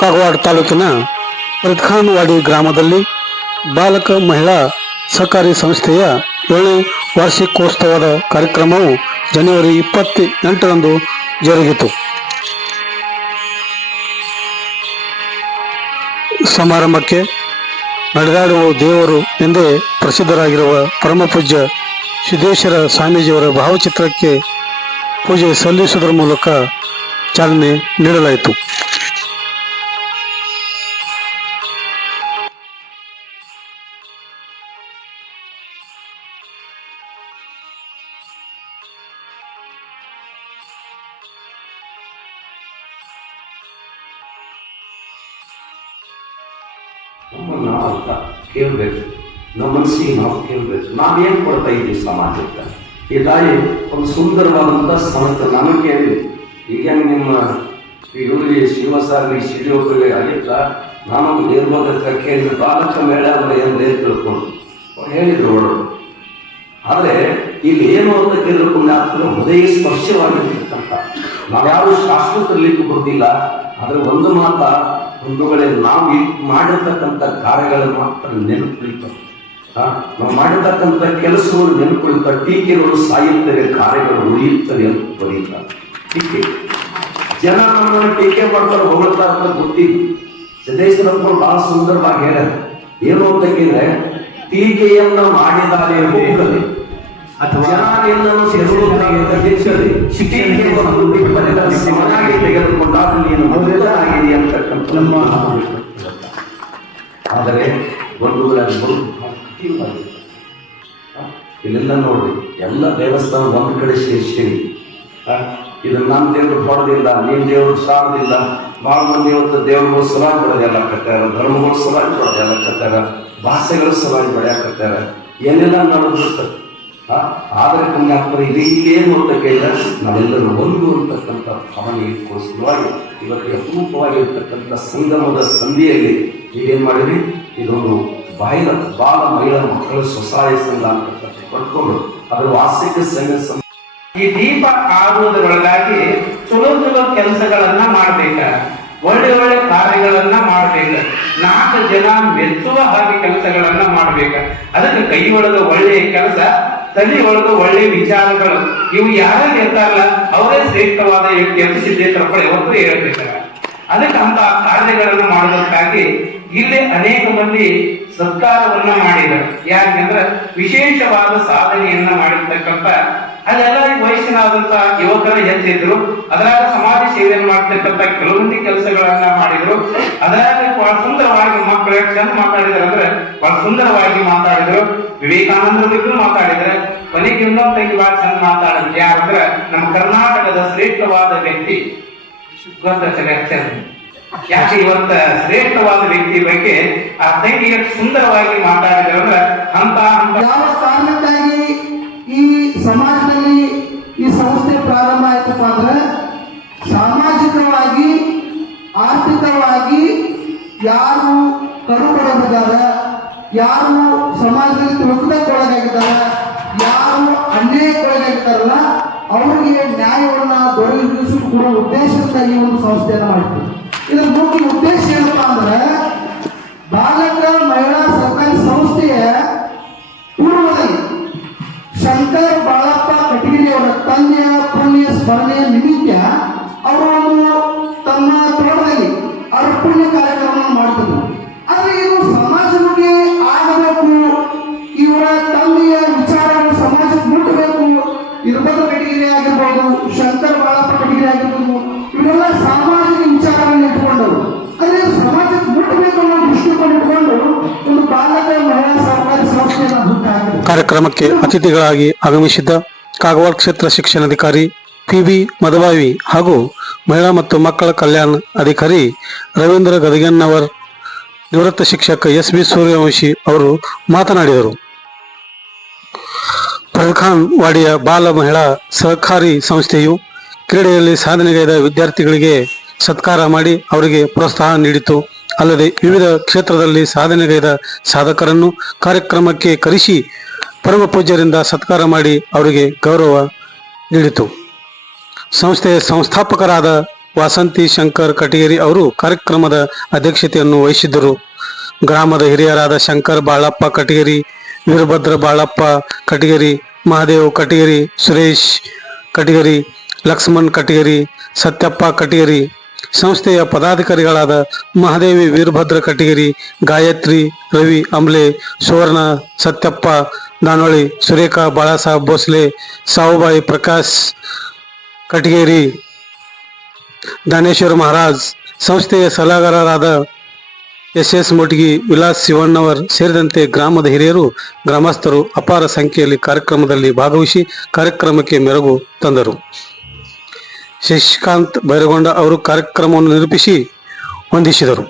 ಕಾಗವಾಡ ತಾಲೂಕಿನ ಪ್ರಧಾನವಾಡಿ ಗ್ರಾಮದಲ್ಲಿ ಬಾಲಕ ಮಹಿಳಾ ಸಹಕಾರಿ ಸಂಸ್ಥೆಯ ಏಳನೇ ವಾರ್ಷಿಕೋತ್ಸವದ ಕಾರ್ಯಕ್ರಮವು ಜನವರಿ ಇಪ್ಪತ್ತ ಎಂಟರಂದು ಜರುಗಿತು. ಸಮಾರಂಭಕ್ಕೆ ನಡೆದಾಡುವ ದೇವರು ಎಂದೇ ಪ್ರಸಿದ್ಧರಾಗಿರುವ ಪರಮಪೂಜ್ಯ ಸಿದ್ದೇಶ್ವರ ಸ್ವಾಮೀಜಿಯವರ ಭಾವಚಿತ್ರಕ್ಕೆ ಪೂಜೆ ಸಲ್ಲಿಸುವುದರ ಮೂಲಕ ಚಾಲನೆ ನೀಡಲಾಯಿತು. ನಮ್ಮನ್ನ ನಾವು ಅಂತ ಕೇಳಬೇಕು. ನಮ್ಮ ಮನಸ್ಸಿಗೆ ನಾವು ಕೇಳಬೇಕು. ನಾವೇನು ಕೊಡ್ತಾ ಇದ್ದೀವಿ ಸಮಾಜಕ್ಕೆ? ಈ ತಾಯಿ ಒಂದು ಸುಂದರವಾದಂಥ ಸಂಸ್ಥೆ ನಮಗೆ ಈಗ ನಿಮ್ಮ ಇವರಿಗೆ ಶಿವಸಾಗರಿ ಶಿಡಿಯೋಕರಿಗೆ ಆಗಿತ್ತ? ನಾನು ನಿರ್ಬೋಧಕ ಕೇಳಿ ಬಾಲಕ ಮೇಳ ಅವರ ಏನು ಬೇರೆ ತಿಳ್ಕೊಂಡು. ಅವ್ರು ಹೇಳಿದ್ರು ಅವರು ಆದರೆ ಇಲ್ಲಿ ಏನು ಅಂತ ಕೇಳಿಕೊಂಡು ಪುಣ್ಯಾತ್ಮರು ಹೃದಯ ಸ್ಪರ್ಶವಾಗಿರ್ತಕ್ಕಂಥ ನಾವ್ಯಾರು ಶಾಶ್ವತರ್ಲಿಕ್ಕೂ ಬರ್ತಿಲ್ಲ ಆದರೆ ಒಂದು ಮಾತ ಬಂಧುಗಳೇ ನಾವು ಮಾಡಿರ್ತಕ್ಕಂಥ ಕಾರ್ಯಗಳನ್ನು ಮಾತ್ರ ನೆನಪುಳಿತ ನಾವು ಮಾಡಿರ್ತಕ್ಕಂಥ ಕೆಲಸಗಳು ನೆನಪುಳಿತ ಟೀಕೆಗಳು ಸಾಯುತ್ತವೆ, ಕಾರ್ಯಗಳು ಉಳಿಯುತ್ತವೆ ಅಂತ ಬರೀತಾರೆ. ಟೀಕೆ. ಜನ ನಮ್ಮನ್ನು ಟೀಕೆ ಮಾಡ್ತಾರೆ ಹೋಗುತ್ತಾ ಅಂತ ಗೊತ್ತಿಲ್ಲ. ಸಿದ್ದೇಶ್ವರಪ್ಪರು ಬಹಳ ಸುಂದರವಾಗಿ ಹೇಳ್ಯಾರ ಏನು ಅಂತ ಕೇಳಿದ್ರೆ, ಟೀಕೆಯನ್ನ ಮಾಡಿದ್ದಾರೆ ಹೋಗಲಿ ಅಥವಾ ಸಮನಾಗಿ ತೆಗೆದುಕೊಂಡಾಗ ನೀನು ಮೊದಲಾಗಿದೆ ಅಂತಕ್ಕಂಥ ನಮ್ಮ ಆದರೆ ಒಂದು ಇಲ್ಲೆಲ್ಲ ನೋಡ್ರಿ ಎಲ್ಲ ದೇವಸ್ಥಾನ ಒಂದು ಕಡೆ ಸೇರಿಸ್ತೀವಿ ಇದನ್ನ ನಮ್ಮ ದೇವರು ಹೊಡೆದಿಲ್ಲ ನಿಮ್ಮ ದೇವರು ಸಾರದಿಲ್ಲ. ಭಾಳ ಮಂದಿ ಇವತ್ತು ದೇವರುಗಳು ಸಲಹೆ ಬೆಳೆದೆಲ್ಲ ಕಟ್ಟಾರ ಧರ್ಮಗಳು ಸಲುವಾಗಿ ಬೆಳೆದೆಲ್ಲ ಕಟ್ಟಾರ ಭಾಷೆಗಳು ಸಲುವಾಗಿ ಬೆಳೆಯಕತ್ತಾರ ಏನೆಲ್ಲ ನಡೆದಿರ್ತದೆ ಆ, ಆದರೆ ಪುಣ್ಯಾತ್ಮರು ಇಲ್ಲೇನು ಅಂತ ಕೇಳಿದ ನಾವೆಲ್ಲರೂ ಒಂದು ಅಂತಕ್ಕಂಥ ಭಾವನೆ ಇಟ್ಕೋಸ್ಕರವಾಗಿ ಇವತ್ತಿಗೆ ಅಪರೂಪವಾಗಿರ್ತಕ್ಕಂಥ ಸಂಗಮದ ಸಂಧಿಯಲ್ಲಿ ಈಗೇನು ಮಾಡಿದ್ರಿ? ಇದೊಂದು ಬಾಯಿಲ ಬಾಲ ಮಹಿಳಾ ಮಕ್ಕಳ ಸ್ವಸಹಾಯ ಸಂಘ ಅಂತಕ್ಕಂಥ ಪಡ್ಕೊಂಡು, ಅದರ ವಾರ್ಷಿಕ ಸಂಘ ಈ ದೀಪ ಆಗುವುದರೊಳಗಾಗಿ ಚಲೋ ಚಲೋ ಕೆಲಸಗಳನ್ನ ಮಾಡ್ಬೇಕ. ಒಳ್ಳೆ ಒಳ್ಳೆ ಕಾರ್ಯಗಳನ್ನ ಮಾಡ್ಬೇಕ. ನಾಲ್ಕು ಜನ ಮೆಚ್ಚುವ ಹಾಗೆ ಕೆಲಸಗಳನ್ನ ಮಾಡ್ಬೇಕ. ಅದಕ್ಕೆ ಕೈ ಒಳಗ ಒಳ್ಳೆಯ ಕೆಲಸ ತಲೆ ಒಳ್ಳೆ ವಿಚಾರಗಳು. ಇವು ಯಾರು ಇರ್ತಾರಲ್ಲ, ಅವರೇ ಶ್ರೇಷ್ಠವಾದ ವ್ಯಕ್ತಿ ಅಂತ ಸಿದ್ದೇಶ್ವರಪ್ಪ ಯಾವತ್ತೂ ಹೇಳ್ಬೇಕಾರೆ ಅದಕ್ಕೆ ಅಂತ ಕಾರ್ಯಗಳನ್ನು ಮಾಡೋದಕ್ಕಾಗಿ ಇಲ್ಲಿ ಅನೇಕ ಮಂದಿ ಸತ್ಕಾರವನ್ನ ಮಾಡಿದರು. ಯಾಕೆಂದ್ರೆ ವಿಶೇಷವಾದ ಸಾಧನೆಯನ್ನ ಮಾಡಿರ್ತಕ್ಕಂಥ, ಅಲ್ಲೆಲ್ಲ ವಯಸ್ಸಿನಾದಂತ ಯುವಕರು ಹೆಚ್ಚಿದ್ರು. ಅದರಾಗ ಸಮಾಜ ಸೇವೆಯನ್ನು ಮಾಡ್ತಿರ್ತಕ್ಕಂಥ ಕೆಲವೊಂದು ಕೆಲಸಗಳನ್ನ ಮಾಡಿದ್ರು. ಅದರಾಗ ಬಹಳ ಸುಂದರವಾಗಿ ಮಕ್ಕಳು ಚಂದ ಮಾತಾಡಿದ್ರು ಅಂದ್ರೆ ಬಹಳ ಸುಂದರವಾಗಿ ಮಾತಾಡಿದ್ರು. ವಿವೇಕಾನಂದರ ಬಗ್ಗೆಯೂ ಮಾತಾಡಿದ್ರೆ ಕೊನೆಗೆ ಇನ್ನೊಂದು ತಂಗಿ ಬಹಳ ಚಂದ ಮಾತಾಡಿದ್ರು. ಯಾರಂದ್ರೆ ನಮ್ಮ ಕರ್ನಾಟಕದ ಶ್ರೇಷ್ಠವಾದ ವ್ಯಕ್ತಿ ಯಾಕೆ ಇವತ್ತ ಶ್ರೇಷ್ಠವಾದ ವ್ಯಕ್ತಿ ಬಗ್ಗೆ ಆ ತಂಗಿ ಸುಂದರವಾಗಿ ಮಾತಾಡಿದ್ರು ಅಂದ್ರೆ ಅಂತ ಯಾವ ಕಾರಣಕ್ಕಾಗಿ ಈ ಸಂಸ್ಥೆ ಆಯ್ತಪ್ಪ ಅಂದ್ರೆ ಸಾಮಾಜಿಕವಾಗಿ, ಆರ್ಥಿಕವಾಗಿ ಯಾರು ಕಡುಬಡವಿದ್ದಾರೆ ಯಾರು ಸಮಾಜದಲ್ಲಿ ತುಳುಕುವುದಕ್ಕೊಳಗಾಗಿದ್ದಾರೆ ಯಾರು ಅನ್ಯಾಯಕ್ಕೊಳಗಾಗಿದ್ದಾರಲ್ಲ, ಅವರಿಗೆ ನ್ಯಾಯವನ್ನ ದೊರಕಿಸಿಕೊಡುವ ಉದ್ದೇಶದಿಂದ ಈ ಒಂದು ಸಂಸ್ಥೆಯನ್ನು ಮಾಡಿತು ಇದರ ಮುಖ್ಯ ಉದ್ದೇಶ ಏನಪ್ಪಾ ಅಂದ್ರೆ, ಬಾಲಕ ಮಹಿಳಾ ಸರ್ಕಾರಿ ಸಂಸ್ಥೆಯ ಪೂರ್ವದಲ್ಲಿ ಶಂಕರ್ ಬಾಳಪ್ಪ ಕಟಗಿರಿ ಅವರ ತಂದೆಯ ಸ್ಮರಣೆಯ ನಿಮಿತ್ತ ಅವರು ಒಂದು ತಮ್ಮ ತೋಟದಲ್ಲಿ ಅರ್ಪಣೆ ಕಾರ್ಯಕ್ರಮವನ್ನು ಮಾಡಿದರು ಆದರೆ ಇದು ಸಮಾಜಕ್ಕೆ ಆಗಬೇಕು, ಇವರ ತಂದೆಯ ವಿಚಾರಗಳು ಸಮಾಜಕ್ಕೆ ಮುಟ್ಟಬೇಕು. ಇರ್ಬದ ಕಟಗಿರಿ ಆಗಿರ್ಬೋದು, ಶಂಕರ್ ಬಾಳಪ್ಪ ಕಟಗಿರಿ ಆಗಿರ್ಬೋದು, ಇವರೆಲ್ಲ ಸಾಮಾಜಿಕ ವಿಚಾರಗಳನ್ನು ಇಟ್ಟುಕೊಂಡರು. ಅದೇ ಸಮಾಜಕ್ಕೆ ಮುಟ್ಟಬೇಕು ಅನ್ನೋ ದೃಷ್ಟಿಕೋನ ಇಟ್ಕೊಂಡು ಒಂದು ಬಾಲಕ ಮಹಿಳಾ ಸಹಕಾರಿ ಸಂಸ್ಥೆಯನ್ನು ಕಾರ್ಯಕ್ರಮಕ್ಕೆ ಅತಿಥಿಗಳಾಗಿ ಆಗಮಿಸಿದ್ದ ಕಾಗವಾಡ ಕ್ಷೇತ್ರ ಶಿಕ್ಷಣಾಧಿಕಾರಿ ಪಿ ಬಿ ಮದವಾವಿ ಹಾಗೂ ಮಹಿಳಾ ಮತ್ತು ಮಕ್ಕಳ ಕಲ್ಯಾಣ ಅಧಿಕಾರಿ ರವೀಂದ್ರ ಗದಗನ್ನವರ್ ನಿವೃತ್ತ ಶಿಕ್ಷಕ ಎಸ್ ಬಿ ಸೂರ್ಯವಂಶಿ ಅವರು ಮಾತನಾಡಿದರು. ಫರ್ಖಾನ್ ವಾಡಿಯ ಬಾಲ ಮಹಿಳಾ ಸಹಕಾರಿ ಸಂಸ್ಥೆಯು ಕ್ರೀಡೆಯಲ್ಲಿ ಸಾಧನೆಗೈದ ವಿದ್ಯಾರ್ಥಿಗಳಿಗೆ ಸತ್ಕಾರ ಮಾಡಿ ಅವರಿಗೆ ಪ್ರೋತ್ಸಾಹ ನೀಡಿತು. ಅಲ್ಲದೆ ವಿವಿಧ ಕ್ಷೇತ್ರದಲ್ಲಿ ಸಾಧನೆಗೈದ ಸಾಧಕರನ್ನು ಕಾರ್ಯಕ್ರಮಕ್ಕೆ ಕರೆಸಿ, ಪರಮ ಪೂಜ್ಯರಿಂದ ಸತ್ಕಾರ ಮಾಡಿ ಅವರಿಗೆ ಗೌರವ ನೀಡಿತು. ಸಂಸ್ಥೆಯ ಸಂಸ್ಥಾಪಕರಾದ ವಾಸಂತಿ ಶಂಕರ್ ಕಟಗೇರಿ ಅವರು ಕಾರ್ಯಕ್ರಮದ ಅಧ್ಯಕ್ಷತೆಯನ್ನು ವಹಿಸಿದ್ದರು. ಗ್ರಾಮದ ಹಿರಿಯರಾದ ಶಂಕರ್ ಬಾಳಪ್ಪ ಕಟಗೇರಿ, ವೀರಭದ್ರ ಬಾಳಪ್ಪ ಕಟಗೇರಿ, ಮಹಾದೇವ್ ಕಟಗೇರಿ, ಸುರೇಶ್ ಕಟಗೇರಿ, ಲಕ್ಷ್ಮಣ್ ಕಟಗೇರಿ, ಸತ್ಯಪ್ಪ ಕಟಗೇರಿ, ಸಂಸ್ಥೆಯ ಪದಾಧಿಕಾರಿಗಳಾದ ಮಹಾದೇವಿ ವೀರಭದ್ರ ಕಟಗೇರಿ, ಗಾಯತ್ರಿ, ರವಿ ಅಂಬ್ಲೆ, ಸುವರ್ಣ ಸತ್ಯಪ್ಪ ನಾನೋಳಿ ಸುರೇಖಾ ಬಾಳಾಸಾಹೇಬ್ ಭೋಸ್ಲೆ, ಸಾವುಬಾಯಿ ಪ್ರಕಾಶ್ ಕಟಗೇರಿ ದಾನೇಶ್ವರ ಮಹಾರಾಜ್ ಸಂಸ್ಥೆಯ ಸಲಹಾಗಾರರಾದ ಎಸ್ ಎಸ್ ಮೊಟಗಿ ವಿಲಾಸ್ ಶಿವಣ್ಣವರ್ ಸೇರಿದಂತೆ ಗ್ರಾಮದ ಹಿರಿಯರು, ಗ್ರಾಮಸ್ಥರು ಅಪಾರ ಸಂಖ್ಯೆಯಲ್ಲಿ ಕಾರ್ಯಕ್ರಮದಲ್ಲಿ ಭಾಗವಹಿಸಿ ಕಾರ್ಯಕ್ರಮಕ್ಕೆ ಮೆರುಗು ತಂದರು. ಶಶಿಕಾಂತ್ ಬೈರಗೊಂಡ ಅವರು ಕಾರ್ಯಕ್ರಮವನ್ನು ನಿರೂಪಿಸಿ ವಂದಿಸಿದರು.